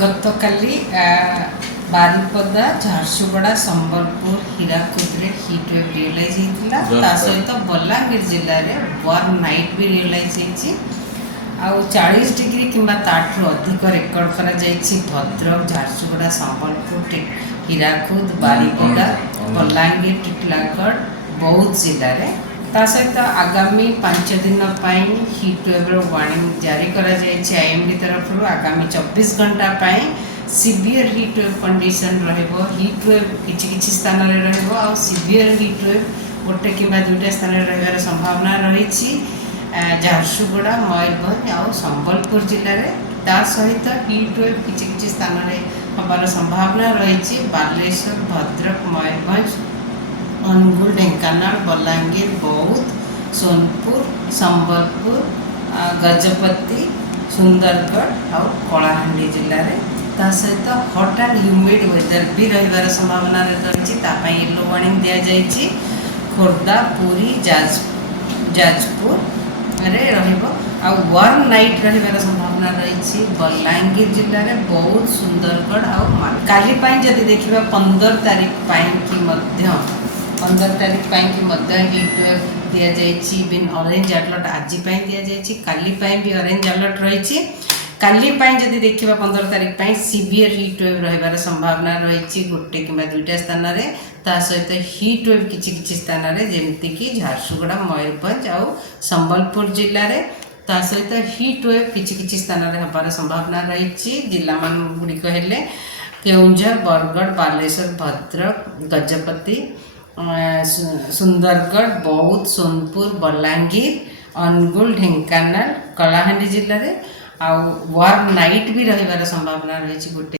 ଗତକାଲି ବାରିପଦା ଝାରସୁଗୁଡ଼ା ସମ୍ବଲପୁର ହୀରାକୁଦରେ heat wave realise ହେଇଥିଲା। ତା ସହିତ ବଲାଙ୍ଗୀର ଜିଲ୍ଲାରେ ୱାର୍ମ ନାଇଟ୍ ବି ରିଅଲାଇଜ୍ ହେଇଛି। ଆଉ 40 ଡିଗ୍ରୀ କିମ୍ବା ତାଠୁ ଅଧିକ ରେକର୍ଡ଼ କରାଯାଇଛି ଭଦ୍ରକ, ଝାରସୁଗୁଡ଼ା, ସମ୍ବଲପୁର, ହୀରାକୁଦ, ବାରିପଦା, ବଲାଙ୍ଗୀର, ଟିଟିଲାଗଡ଼, ବୌଦ୍ଧ ଜିଲ୍ଲାରେ। ତା ସହିତ ଆଗାମୀ 5 ଦିନ ପାଇଁ ହିଟ୍ ୱେଭ୍ର ୱାର୍ଣ୍ଣିଂ ଜାରି କରାଯାଇଛି ଆଇଏମ୍ଡି ତରଫରୁ। ଆଗାମୀ 24 ଘଣ୍ଟା ପାଇଁ ସିଭିୟର୍ ହିଟ୍ ୱେଭ୍ କଣ୍ଡିସନ୍ ରହିବ। ହିଟ୍ ୱେଭ୍ କିଛି କିଛି ସ୍ଥାନରେ ରହିବ, ଆଉ ସିଭିୟର୍ ହିଟ୍ ୱେଭ୍ ଗୋଟେ କିମ୍ବା ଦୁଇଟା ସ୍ଥାନରେ ରହିବାର ସମ୍ଭାବନା ରହିଛି ଝାରସୁଗୁଡ଼ା, ମୟୂରଭଞ୍ଜ ଆଉ ସମ୍ବଲପୁର ଜିଲ୍ଲାରେ। ତା ସହିତ ହିଟ୍ ୱେଭ୍ କିଛି କିଛି ସ୍ଥାନରେ ହେବାର ସମ୍ଭାବନା ରହିଛି ବାଲେଶ୍ୱର, ଭଦ୍ରକ, ମୟୂରଭଞ୍ଜ, ଅନୁଗୁଳ, ଢେଙ୍କାନାଳ, ବଲାଙ୍ଗୀର, ବୌଦ୍ଧ, ସୋନପୁର, ସମ୍ବଲପୁର, ଗଜପତି, ସୁନ୍ଦରଗଡ଼ ଆଉ କଳାହାଣ୍ଡି ଜିଲ୍ଲାରେ। ତା ସହିତ ହଟ୍ ଆଣ୍ଡ ହ୍ୟୁମିଡ୍ ୱେଦର ବି ରହିବାର ସମ୍ଭାବନା ରହିଛି। ତା ପାଇଁ ୟେଲୋ ୱାର୍ଣ୍ଣିଂ ଦିଆଯାଇଛି। ଖୋର୍ଦ୍ଧା, ପୁରୀ, ଯାଜପୁରରେ ରହିବ। ଆଉ ୱାର୍ମ ନାଇଟ୍ ରହିବାର ସମ୍ଭାବନା ରହିଛି ବଲାଙ୍ଗୀର ଜିଲ୍ଲାରେ, ବୌଦ୍ଧ, ସୁନ୍ଦରଗଡ଼ ଆଉ କାଲି ପାଇଁ ଯଦି ଦେଖିବା 15 ତାରିଖ ପାଇଁକି ମଧ୍ୟ ହିଟ୍ ୱେଭ୍ ଦିଆଯାଇଛି। ଇଭିନ୍ ଅରେଞ୍ଜ ଆଲର୍ଟ ଆଜି ପାଇଁ ଦିଆଯାଇଛି, କାଲି ପାଇଁ ବି ଅରେଞ୍ଜ ଆଲର୍ଟ ରହିଛି। କାଲି ପାଇଁ ଯଦି ଦେଖିବା 15 ତାରିଖ ପାଇଁ ସିଭିୟର୍ ହିଟ୍ ୱେଭ୍ ରହିବାର ସମ୍ଭାବନା ରହିଛି ଗୋଟେ କିମ୍ବା ଦୁଇଟା ସ୍ଥାନରେ। ତା ସହିତ ହିଟ୍ ୱେଭ୍ କିଛି କିଛି ସ୍ଥାନରେ ଯେମିତିକି ଝାରସୁଗୁଡ଼ା, ମୟୂରଭଞ୍ଜ ଆଉ ସମ୍ବଲପୁର ଜିଲ୍ଲାରେ। ତା ସହିତ ହିଟ୍ ୱେଭ୍ କିଛି କିଛି ସ୍ଥାନରେ ହେବାର ସମ୍ଭାବନା ରହିଛି। ଜିଲ୍ଲାମାନ ଗୁଡ଼ିକ ହେଲେ କେଉଁଝର, ବରଗଡ଼, ବାଲେଶ୍ୱର, ଭଦ୍ରକ, ଗଜପତି, ସୁନ୍ଦରଗଡ଼, ବୌଦ୍ଧ, ସୋନପୁର, ବଲାଙ୍ଗୀର, ଅନୁଗୁଳ, ଢେଙ୍କାନାଳ, କଳାହାଣ୍ଡି ଜିଲ୍ଲାରେ। ଆଉ ୱାର୍ମ ନାଇଟ୍ ବି ରହିବାର ସମ୍ଭାବନା ରହିଛି ଗୋଟେ